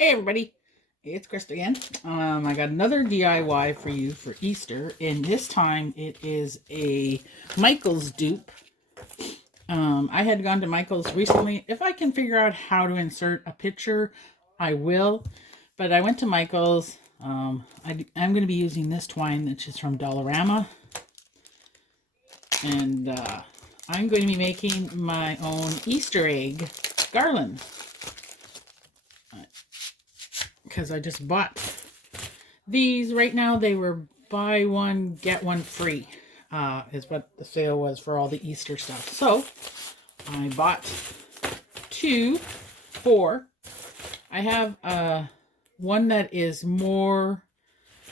Hey everybody, it's Krista again. I got another DIY for you for Easter, and this time it is a Michael's dupe. I had gone to Michael's recently. If I can figure out how to insert a picture, I will. But I went to Michael's. I'm going to be using this twine, which is from Dollarama. And I'm going to be making my own Easter egg garland. Because I just bought these right now. They were buy one get one free is what the sale was for all the Easter stuff. So I bought 4. I have one that is more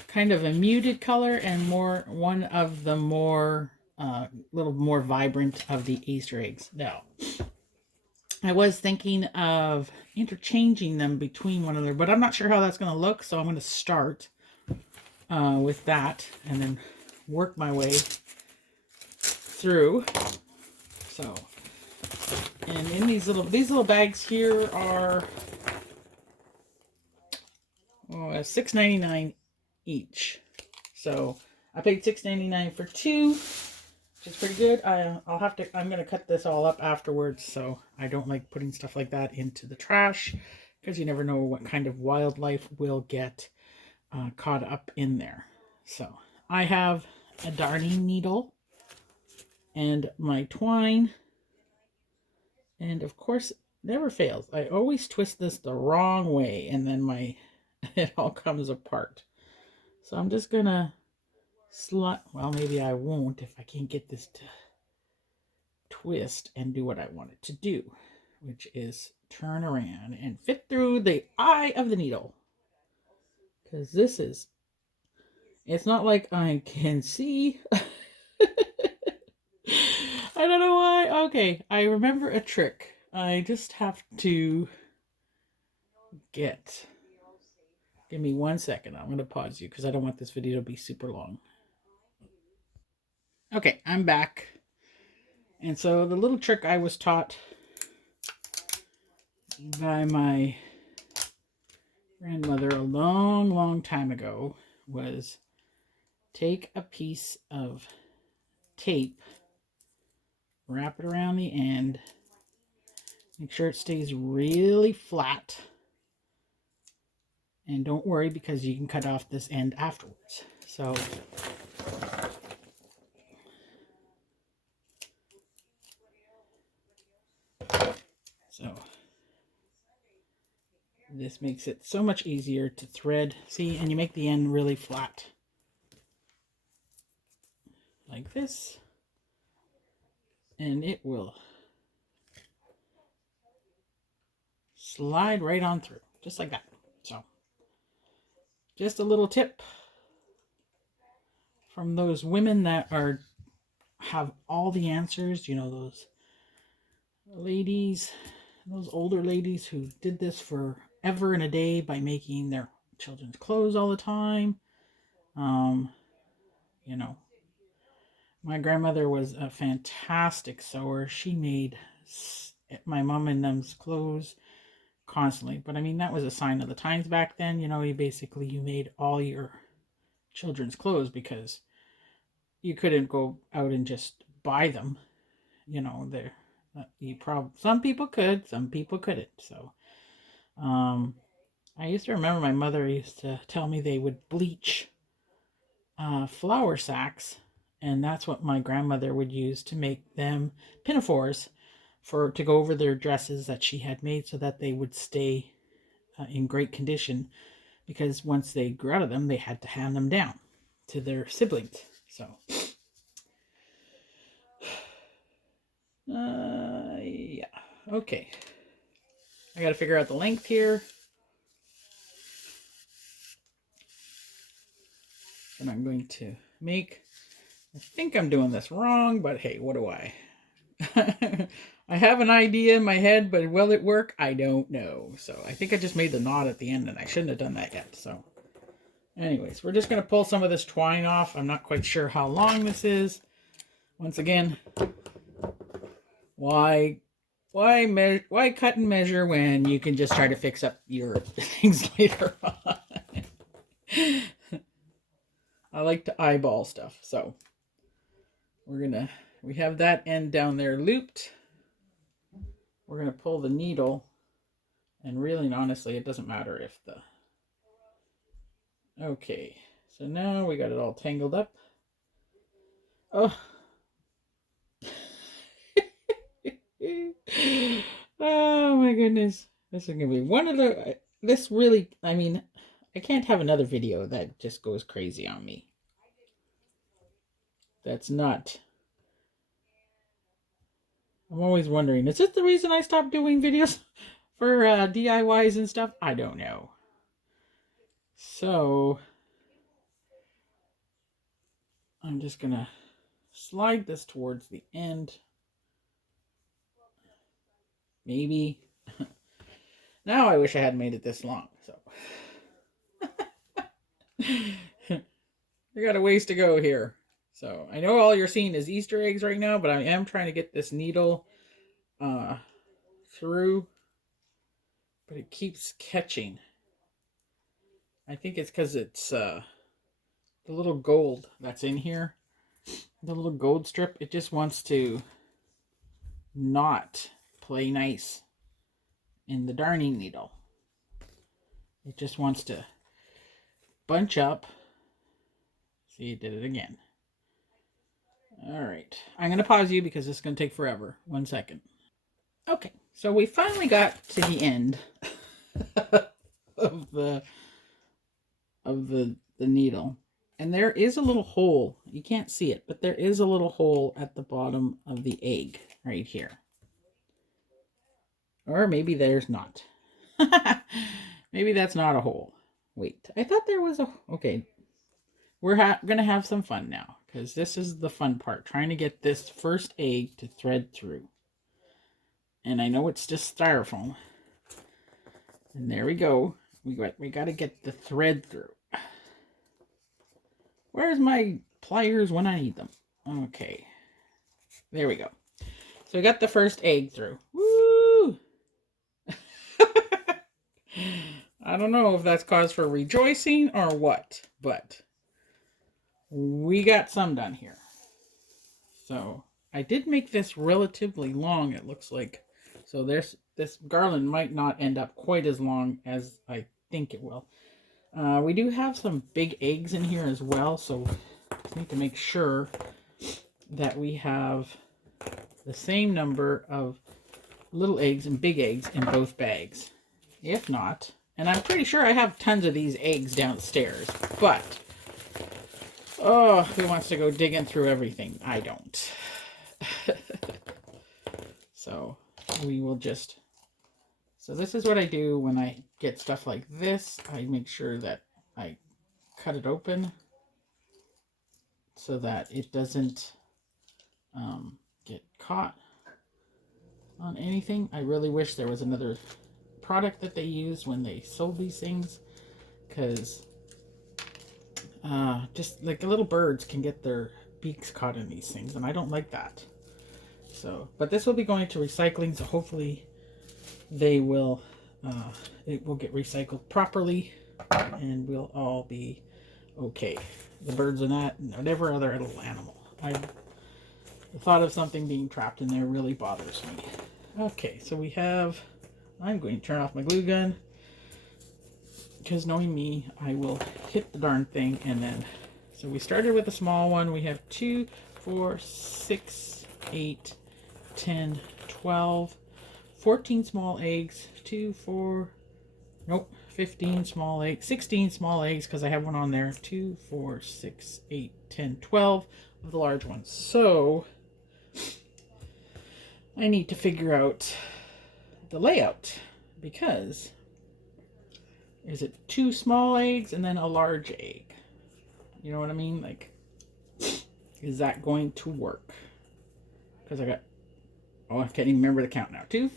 kind of a muted color and one of the more little more vibrant of the Easter eggs. Now I was thinking of interchanging them between one another, but I'm not sure how that's going to look, so I'm going to start with that and then work my way through. So, and in these little bags here are $6.99 each. So I paid $6.99 for 2. Which is pretty good. I'm going to cut this all up afterwards, so I don't like putting stuff like that into the trash because you never know what kind of wildlife will get caught up in there. So I have a darning needle and my twine, and of course never fails. I always twist this the wrong way and then it all comes apart. So I'm just going to well, maybe I won't if I can't get this to twist and do what I want it to do, which is turn around and fit through the eye of the needle. Because it's not like I can see. I don't know why. Okay, I remember a trick. I just have to give me 1 second. I'm going to pause you because I don't want this video to be super long. Okay, I'm back. And so the little trick I was taught by my grandmother a long time ago was take a piece of tape, wrap it around the end, make sure it stays really flat, and don't worry because you can cut off this end afterwards. So this makes it so much easier to thread. See, and you make the end really flat. Like this. And it will slide right on through. Just like that. So, just a little tip from those women that have all the answers. You know, those ladies, those older ladies who did this forever and a day by making their children's clothes all the time. You know, my grandmother was a fantastic sewer. She made my mom and them's clothes constantly. But I mean, that was a sign of the times back then. You know, you made all your children's clothes because you couldn't go out and just buy them. You know, some people could, some people couldn't. So, I used to remember my mother used to tell me they would bleach flour sacks, and that's what my grandmother would use to make them pinafores to go over their dresses that she had made so that they would stay in great condition, because once they grew out of them, they had to hand them down to their siblings. So, yeah, okay. I got to figure out the length here. And I'm going to I think I'm doing this wrong, but hey, what do I? I have an idea in my head, but will it work? I don't know. So I think I just made the knot at the end, and I shouldn't have done that yet. So anyways, we're just going to pull some of this twine off. I'm not quite sure how long this is. Once again, why Why cut and measure when you can just try to fix up your things later on? I like to eyeball stuff, so we have that end down there looped. We're gonna pull the needle, and really and honestly, it doesn't matter if the... Okay, so now we got it all tangled up. Oh. Oh my goodness. This is gonna be one of the... This really, I mean, I can't have another video that just goes crazy on me. That's not... I'm always wondering, is this the reason I stopped doing videos for DIYs and stuff? I don't know. So, I'm just gonna slide this towards the end. Maybe. Now I wish I hadn't made it this long, so. I got a ways to go here. So, I know all you're seeing is Easter eggs right now, but I am trying to get this needle through. But it keeps catching. I think it's because it's the little gold that's in here. The little gold strip, it just wants to not play nice in the darning needle. It just wants to bunch up. See, it did it again. All right. I'm going to pause you because this is going to take forever. 1 second. Okay. So we finally got to the end of the needle. And there is a little hole. You can't see it, but there is a little hole at the bottom of the egg right here. Or maybe there's not. Maybe that's not a hole. Wait, I thought there was a... Okay. We're going to have some fun now, because this is the fun part, trying to get this first egg to thread through. And I know it's just styrofoam. And there we go. We got to get the thread through. Where's my pliers when I need them? Okay. There we go. So we got the first egg through. Woo! I don't know if that's cause for rejoicing or what, but we got some done here. So I did make this relatively long, it looks like. So this garland might not end up quite as long as I think it will. We do have some big eggs in here as well, so I need to make sure that we have the same number of little eggs and big eggs in both bags. If not, and I'm pretty sure I have tons of these eggs downstairs, but oh, who wants to go digging through everything? I don't. So we will just... So this is what I do when I get stuff like this. I make sure that I cut it open so that it doesn't get caught on anything. I really wish there was another product that they used when they sold these things, because just like the little birds can get their beaks caught in these things, and I don't like that. So, but this will be going to recycling, so hopefully they will, it will get recycled properly, and we'll all be okay. The birds and that, and whatever other little animal. The thought of something being trapped in there really bothers me. Okay, so we have, I'm going to turn off my glue gun, because knowing me, I will hit the darn thing, and then, so we started with a small one. We have 2, 4, 6, 8, 10, 12, 14 small eggs, 2, 4, nope, 15 small eggs, 16 small eggs, because I have one on there, 2, 4, 6, 8, 10, 12 of the large ones. So I need to figure out the layout, because is it 2 small eggs and then a large egg? You know what I mean? Like, is that going to work? Because I got, oh, I can't even remember the count now. 2,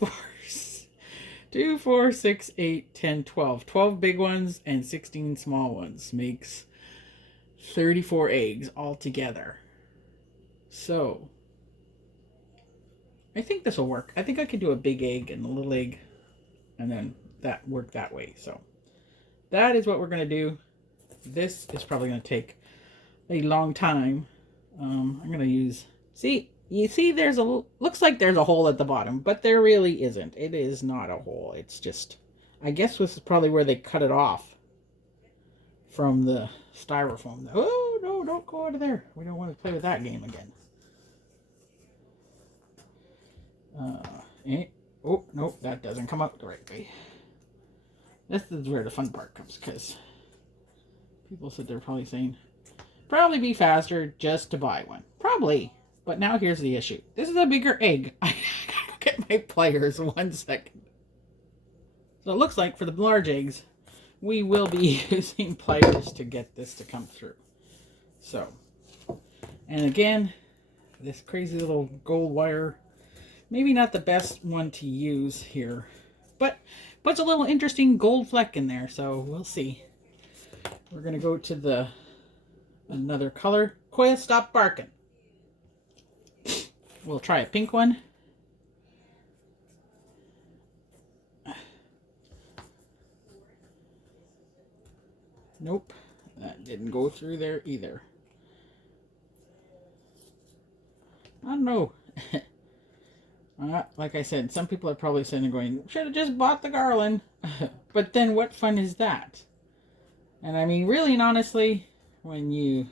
4, 6, 8, 10, 12. 12 big ones and 16 small ones makes 34 eggs altogether. So I think this will work. I think I could do a big egg and a little egg and then that work that way. So that is what we're going to do. This is probably going to take a long time. I'm going to use, you see there's looks like there's a hole at the bottom, but there really isn't. It is not a hole. It's just, I guess this is probably where they cut it off from the styrofoam. Oh, no, don't go out of there. We don't want to play with that game again. Oh, no, that doesn't come out the right way. This is where the fun part comes, because people sit there probably saying, probably be faster just to buy one. Probably. But now here's the issue. This is a bigger egg. I gotta get my pliers 1 second. So it looks like for the large eggs, we will be using pliers to get this to come through. So, and again, this crazy little gold wire, maybe not the best one to use here, but puts a little interesting gold fleck in there, so we'll see. We're going to go to another color. Quail, stop barking. We'll try a pink one. Nope, that didn't go through there either. I don't know. Like I said, some people are probably sitting there going, should have just bought the garland. But then what fun is that? And I mean, really and honestly, when you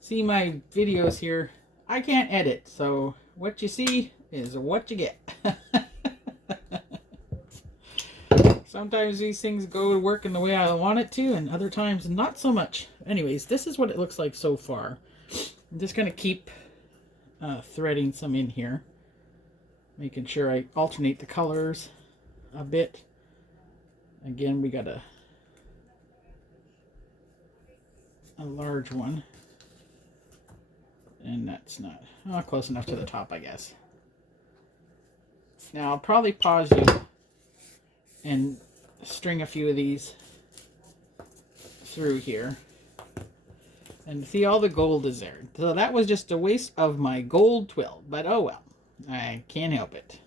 see my videos here, I can't edit. So what you see is what you get. Sometimes these things go to work in the way I want it to, and other times not so much. Anyways, this is what it looks like so far. I'm just going to keep threading some in here. Making sure I alternate the colors a bit. Again, we got a large one. And that's not close enough to the top, I guess. Now, I'll probably pause you and string a few of these through here. And see, all the gold is there. So that was just a waste of my gold twill. But oh well. I can't help it.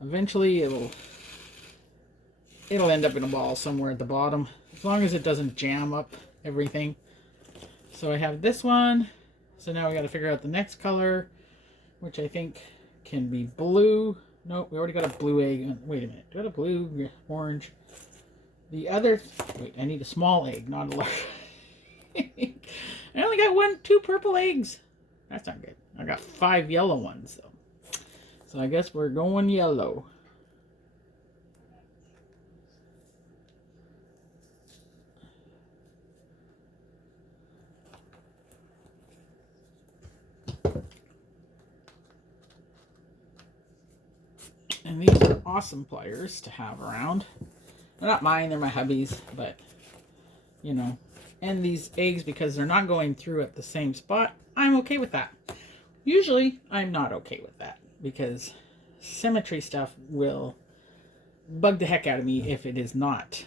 Eventually it'll end up in a ball somewhere at the bottom, as long as it doesn't jam up everything. So I have this one. So now we got to figure out the next color, which I think can be blue. Nope, we already got a blue egg. Wait a minute. Do I have a blue, orange? The other, wait, I need a small egg, not a large. I only got 2 purple eggs. That's not good. I got 5 yellow ones though. So I guess we're going yellow. And these are awesome pliers to have around. They're not mine, they're my hubby's, but you know. And these eggs, because they're not going through at the same spot, I'm okay with that. Usually, I'm not okay with that, because symmetry stuff will bug the heck out of me if it is not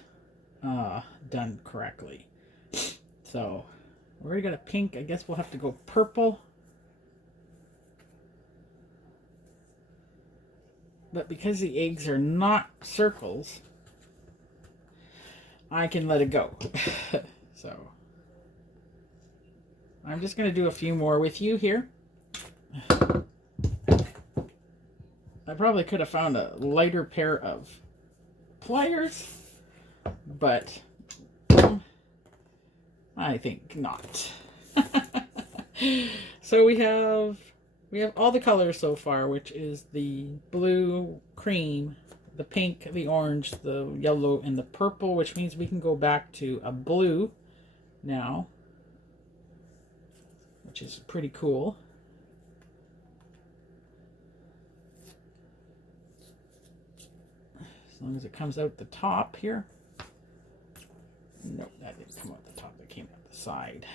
done correctly. So, we already got a pink. I guess we'll have to go purple. But because the eggs are not circles, I can let it go. So, I'm just going to do a few more with you here. I probably could have found a lighter pair of pliers, but I think not. So we have all the colors so far, which is the blue, cream, the pink, the orange, the yellow, and the purple, which means we can go back to a blue now, which is pretty cool. As long as it comes out the top here. Nope, that didn't come out the top, that came out the side.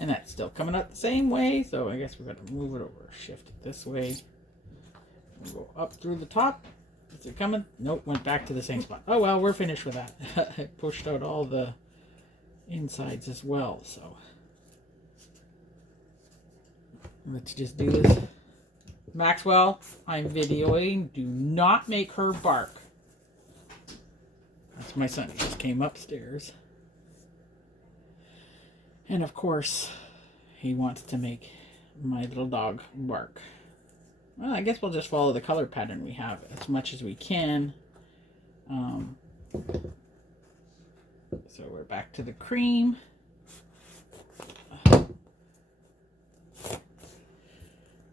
And that's still coming out the same way, so I guess we're going to move it over, shift it this way. We'll go up through the top. Is it coming? Nope, went back to the same spot. Oh well, we're finished with that. I pushed out all the insides as well, so. Let's just do this. Maxwell, I'm videoing. Do not make her bark. That's my son. He just came upstairs. And of course, he wants to make my little dog bark. Well, I guess we'll just follow the color pattern we have as much as we can. So we're back to the cream.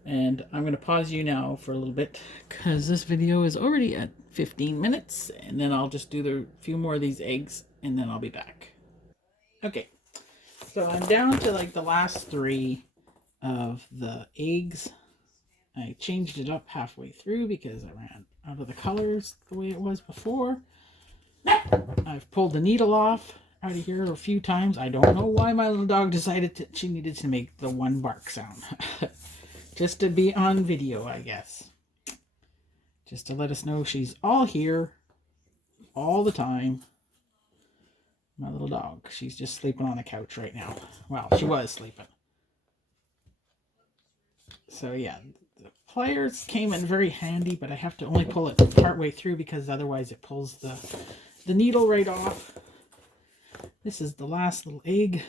And I'm going to pause you now for a little bit because this video is already at 15 minutes. And then I'll just do the few more of these eggs and then I'll be back. Okay, so I'm down to like the last 3 of the eggs. I changed it up halfway through because I ran out of the colors the way it was before. I've pulled the needle off out of here a few times. I don't know why my little dog decided she needed to make the one bark sound. Just to be on video, I guess. Just to let us know she's all here all the time. My little dog. She's just sleeping on the couch right now. Well, she was sleeping. So yeah, the pliers came in very handy, but I have to only pull it partway through because otherwise it pulls the needle right off. This is the last little egg.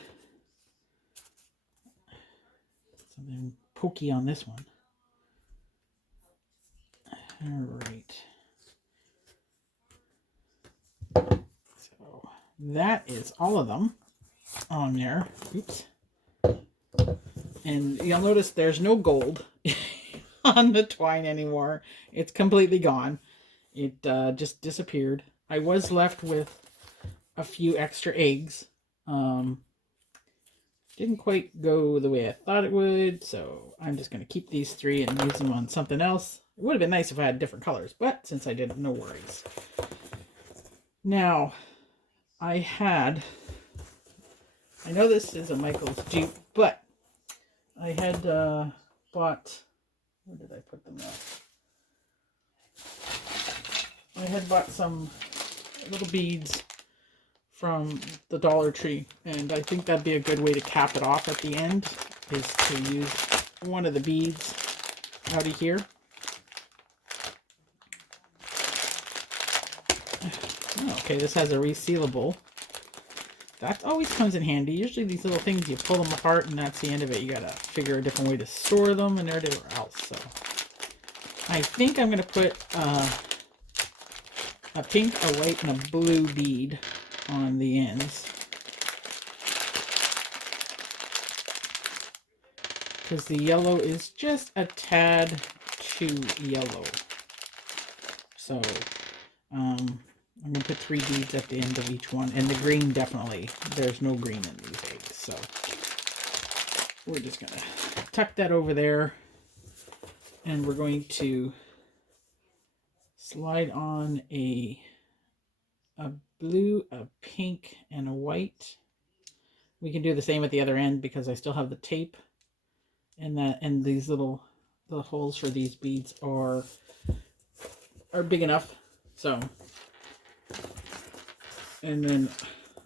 Something pokey on this one. All right. So that is all of them on there. Oops. And you'll notice there's no gold on the twine anymore. It's completely gone. It just disappeared. I was left with a few extra eggs. Didn't quite go the way I thought it would, so I'm just going to keep these 3 and use them on something else. It would have been nice if I had different colors, but since I didn't, no worries. Now, I know this is a Michael's dupe, but I had bought, where did I put them at? I had bought some little beads from the Dollar Tree, and I think that'd be a good way to cap it off at the end, is to use one of the beads out of here. Okay, this has a resealable. That always comes in handy. Usually these little things, you pull them apart and that's the end of it. You gotta figure a different way to store them and everywhere else. So I think I'm gonna put a pink, a white, and a blue bead on the ends. Because the yellow is just a tad too yellow. So I'm going to put 3 beads at the end of each one. And the green, definitely. There's no green in these eggs. So we're just going to tuck that over there. And we're going to slide on a blue, a pink, and a white. We can do the same at the other end because I still have the tape. And these the holes for these beads are big enough. So, and then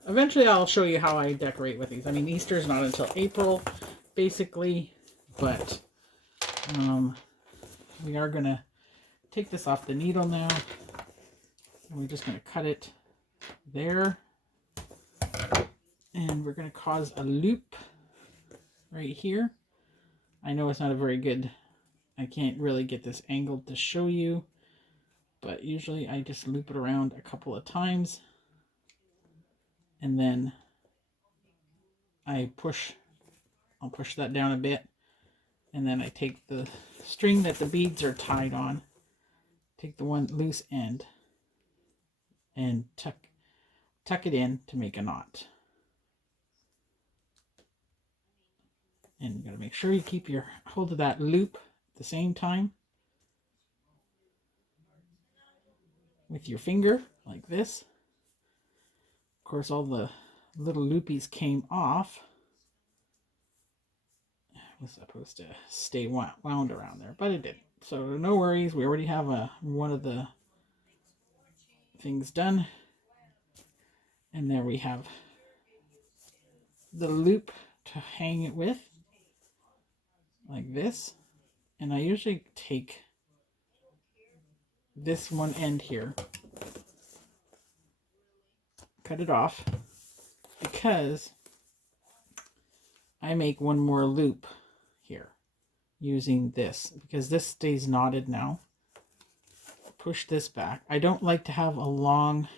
eventually I'll show you how I decorate with these. I mean, Easter is not until April, basically, but we are going to take this off the needle now. We're just going to cut it there. And we're going to cause a loop right here. I know it's not a very good, I can't really get this angled to show you, but usually I just loop it around a couple of times. And then I'll push that down a bit. And then I take the string that the beads are tied on, take the one loose end, and tuck it in to make a knot. And you got to make sure you keep your hold of that loop at the same time with your finger like this. Of course, all the little loopies came off. It was supposed to stay wound around there, but it didn't. So no worries. We already have one of the things done. And there we have the loop to hang it with. like this. And I usually take this one end here, cut it off, because I make one more loop here using this, because this stays knotted now. Push this back. I don't like to have a long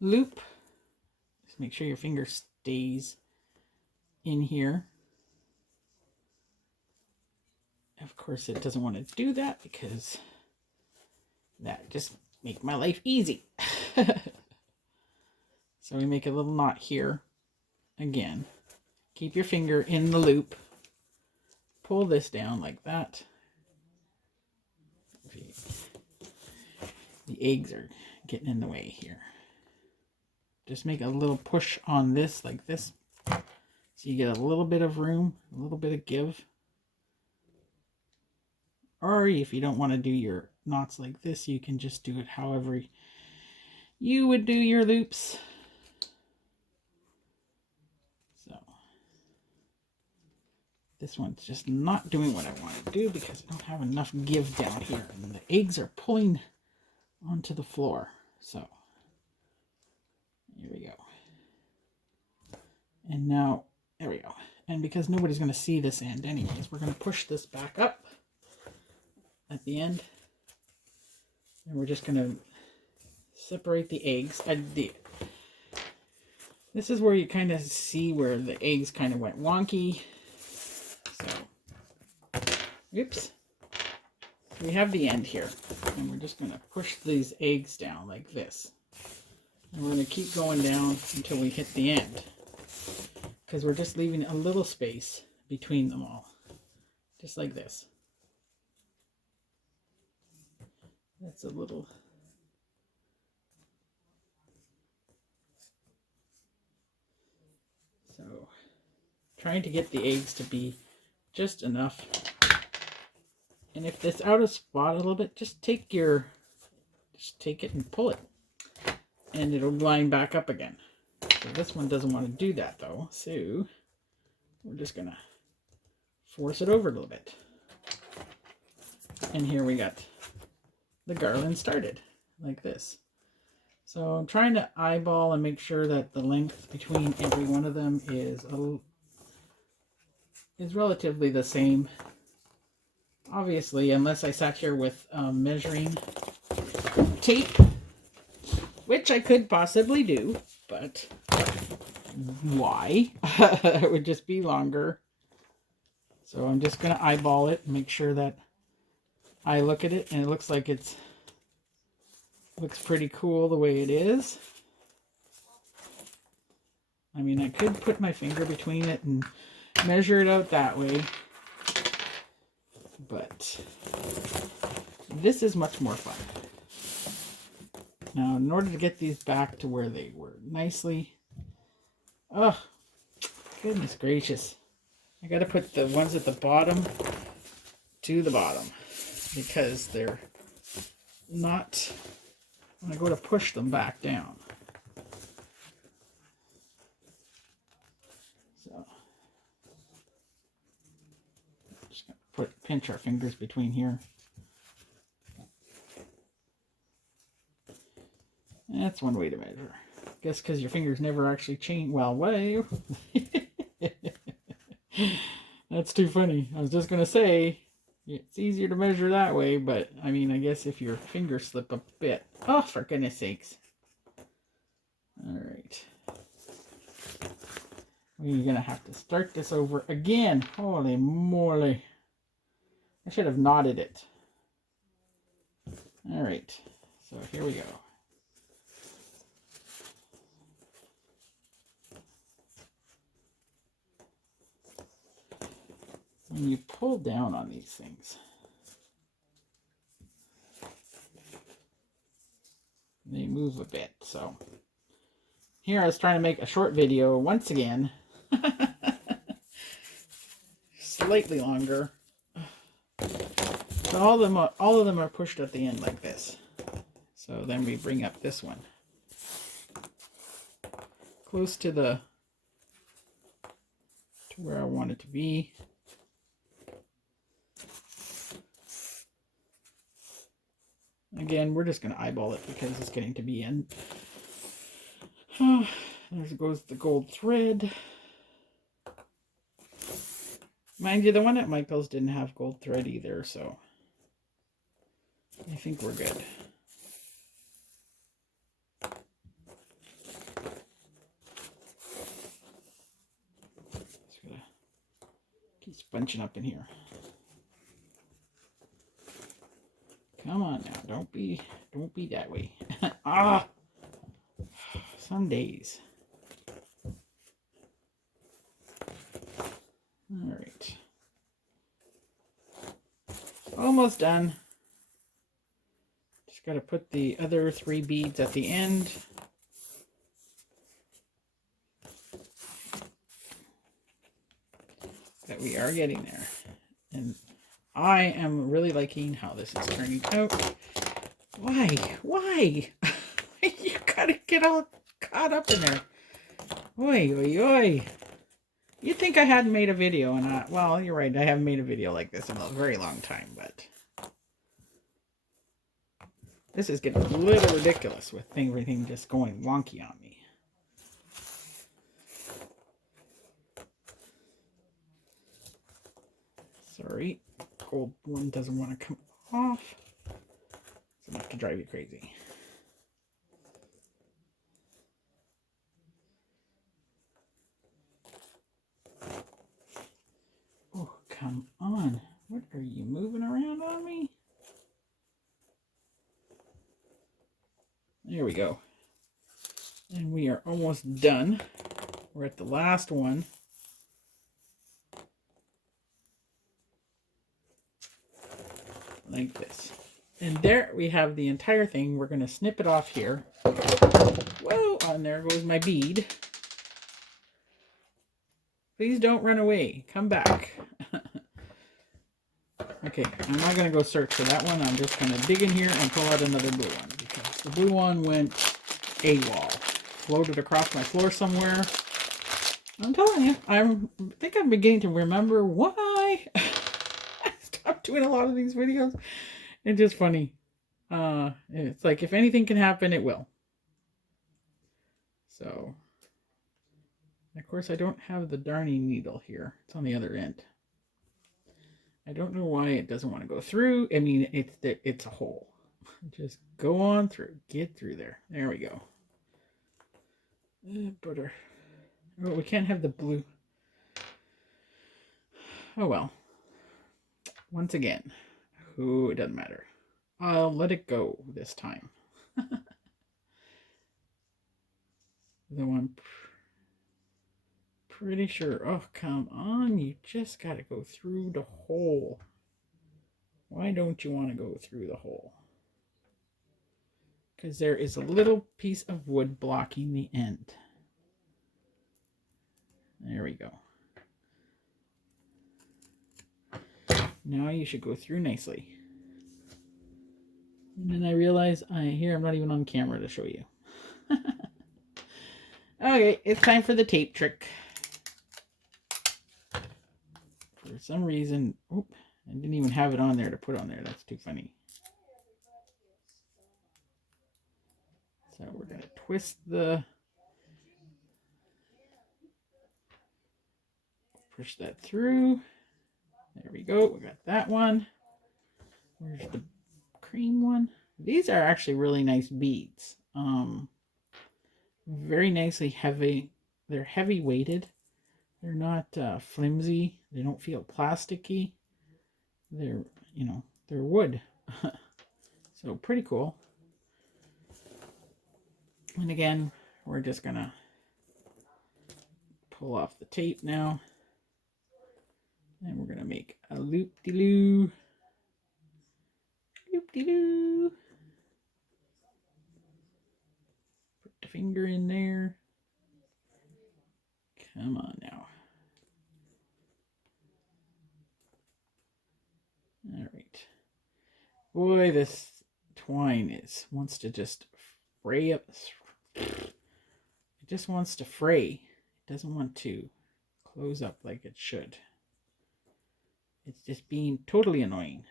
loop. Just make sure your finger stays in here. Of course, it doesn't want to do that because that just make my life easy. So we make a little knot here. Again, keep your finger in the loop. Pull this down like that. The eggs are getting in the way here. Just make a little push on this like this. So you get a little bit of room, a little bit of give. Or if you don't want to do your knots like this, you can just do it however you would do your loops. So this one's just not doing what I want to do because I don't have enough give down here. And the eggs are pulling onto the floor. So here we go. And now, there we go. And because nobody's going to see this end anyways, we're going to push this back up at the end. And we're just going to separate the eggs. This is where you kind of see where the eggs kind of went wonky. So, oops. We have the end here. And we're just going to push these eggs down like this. And we're going to keep going down until we hit the end. Because we're just leaving a little space between them all. Just like this. That's a little... So, trying to get the eggs to be just enough. And if it's out of spot a little bit, just take it and pull it. And it'll line back up again. So this one doesn't want to do that though. So we're just going to force it over a little bit. And here we got the garland started like this. So I'm trying to eyeball and make sure that the length between every one of them is relatively the same. Obviously, unless I sat here with measuring tape, which I could possibly do, but why? It would just be longer. So I'm just going to eyeball it and make sure that I look at it and it looks like looks pretty cool the way it is. I mean, I could put my finger between it and measure it out that way, but this is much more fun. Now, in order to get these back to where they were nicely, oh, goodness gracious. I got to put the ones at the bottom to the bottom because they're not, when I go to push them back down. So, just going to pinch our fingers between here. That's one way to measure. I guess because your fingers never actually change. Well, way. That's too funny. I was just going to say, it's easier to measure that way, but I mean, I guess if your fingers slip a bit. Oh, for goodness sakes. All right. We're going to have to start this over again. Holy moly. I should have knotted it. All right. So here we go. When you pull down on these things, they move a bit. So here I was trying to make a short video once again, slightly longer. So all of them are pushed at the end like this. So then we bring up this one close to where I want it to be. Again, we're just going to eyeball it because it's getting to be in. There goes the gold thread. Mind you, the one at Michael's didn't have gold thread either, so I think we're good. Just gotta keep bunching up in here. Come on now, don't be that way. Ah, some days. All right, almost done. Just got to put the other 3 beads at the end. But we are getting there, and I am really liking how this is turning out. Why? You gotta get all caught up in there. Oi, oi, oi. You'd think I hadn't made a video, and well, you're right, I haven't made a video like this in a very long time, but this is getting a little ridiculous with everything just going wonky on me. Sorry, gold one doesn't want to come off. It's enough to drive you crazy. Oh, come on. What are you moving around on me? There we go. And we are almost done. We're at the last one. Like this. And there we have the entire thing. We're going to snip it off here. Whoa, and there goes my bead. Please don't run away. Come back. Okay, I'm not going to go search for that one. I'm just going to dig in here and pull out another blue one, because the blue one went AWOL. Floated across my floor somewhere. I'm telling you, I think I'm beginning to remember why I stopped doing a lot of these videos. It's just funny. It's like, if anything can happen, it will. So, of course, I don't have the darning needle here. It's on the other end. I don't know why it doesn't want to go through. I mean, it's a hole. Just go on through. Get through there. There we go. Butter. Oh, we can't have the blue. Oh well. Once again. Oh, it doesn't matter. I'll let it go this time. Though I'm pretty sure. Oh, come on. You just got to go through the hole. Why don't you want to go through the hole? Because there is a little piece of wood blocking the end. There we go. Now you should go through nicely. And then I realize I'm not even on camera to show you. Okay, it's time for the tape trick. For some reason, I didn't even have it on there to put on there. That's too funny. So we're going to twist push that through. There we go. We got that one. Where's the cream one? These are actually really nice beads. Very nicely heavy. They're heavy weighted. They're not flimsy. They don't feel plasticky. They're, they're wood. So pretty cool. And again, we're just gonna pull off the tape now. And we're gonna make a loop-de-loo. Loop-de-loo. Put the finger in there. Come on now. All right. Boy, this twine wants to just fray up. It just wants to fray. It doesn't want to close up like it should. It's just being totally annoying.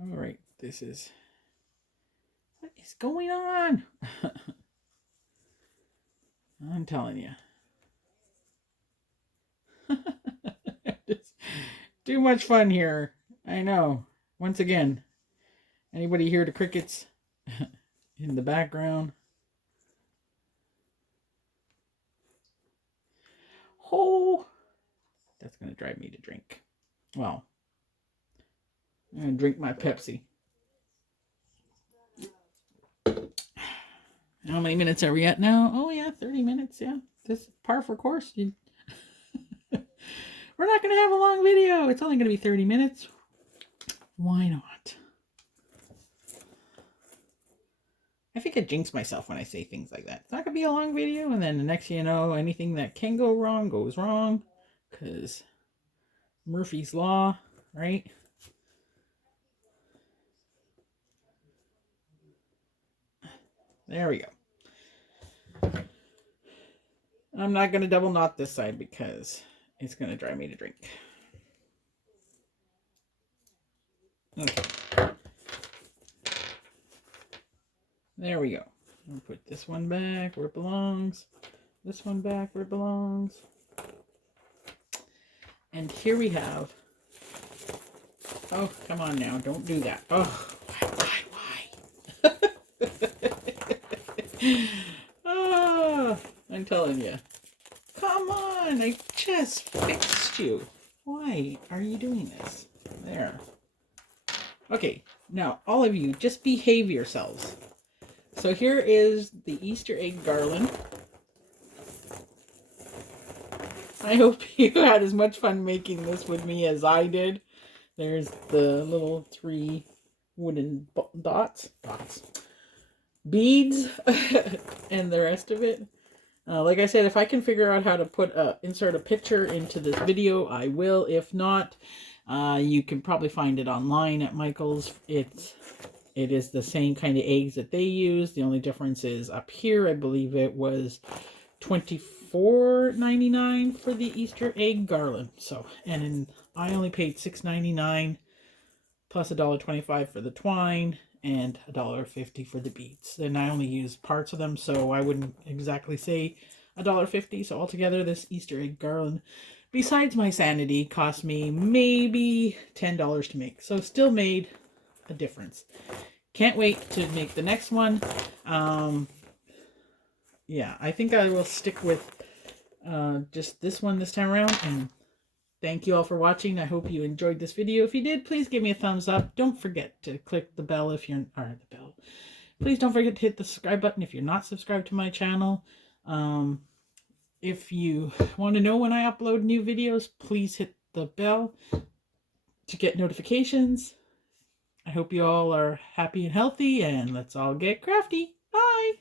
All right, this is... What is going on? I'm telling you. It's too much fun here. I know. Once again, anybody hear the crickets in the background? Oh, that's going to drive me to drink. Well, I'm going to drink my Pepsi. How many minutes are we at now? Oh, yeah, 30 minutes. Yeah, this is par for course. We're not going to have a long video. It's only going to be 30 minutes. Why not? I think I jinx myself when I say things like that. It's not going to be a long video, and then the next thing you know, anything that can go wrong goes wrong. Because Murphy's Law, right? There we go. I'm not going to double knot this side because it's going to drive me to drink. Okay. There we go. I'll put this one back where it belongs. This one back where it belongs. And here we have... Oh, come on now. Don't do that. Oh, why? Oh, I'm telling you. Come on. I just fixed you. Why are you doing this? There. Okay. Now, all of you, just behave yourselves. So here is the Easter egg garland. I hope you had as much fun making this with me as I did. There's the little 3 wooden beads, and the rest of it. Like I said, if I can figure out how to insert a picture into this video, I will. If not, you can probably find it online at Michael's. It is the same kind of eggs that they use. The only difference is up here, I believe it was $24.99 for the Easter egg garland. So, I only paid $6.99 plus $1.25 for the twine and $1.50 for the beads. And I only used parts of them, so I wouldn't exactly say $1.50. So altogether, this Easter egg garland, besides my sanity, cost me maybe $10 to make. So still made a difference. Can't wait to make the next one. Yeah, I think I will stick with just this one this time around. And thank you all for watching. I hope you enjoyed this video. If you did, please give me a thumbs up. Don't forget to click the bell if you're... Or the bell. Please don't forget to hit the subscribe button if you're not subscribed to my channel. If you want to know when I upload new videos, please hit the bell to get notifications. I hope you all are happy and healthy, and let's all get crafty. Bye!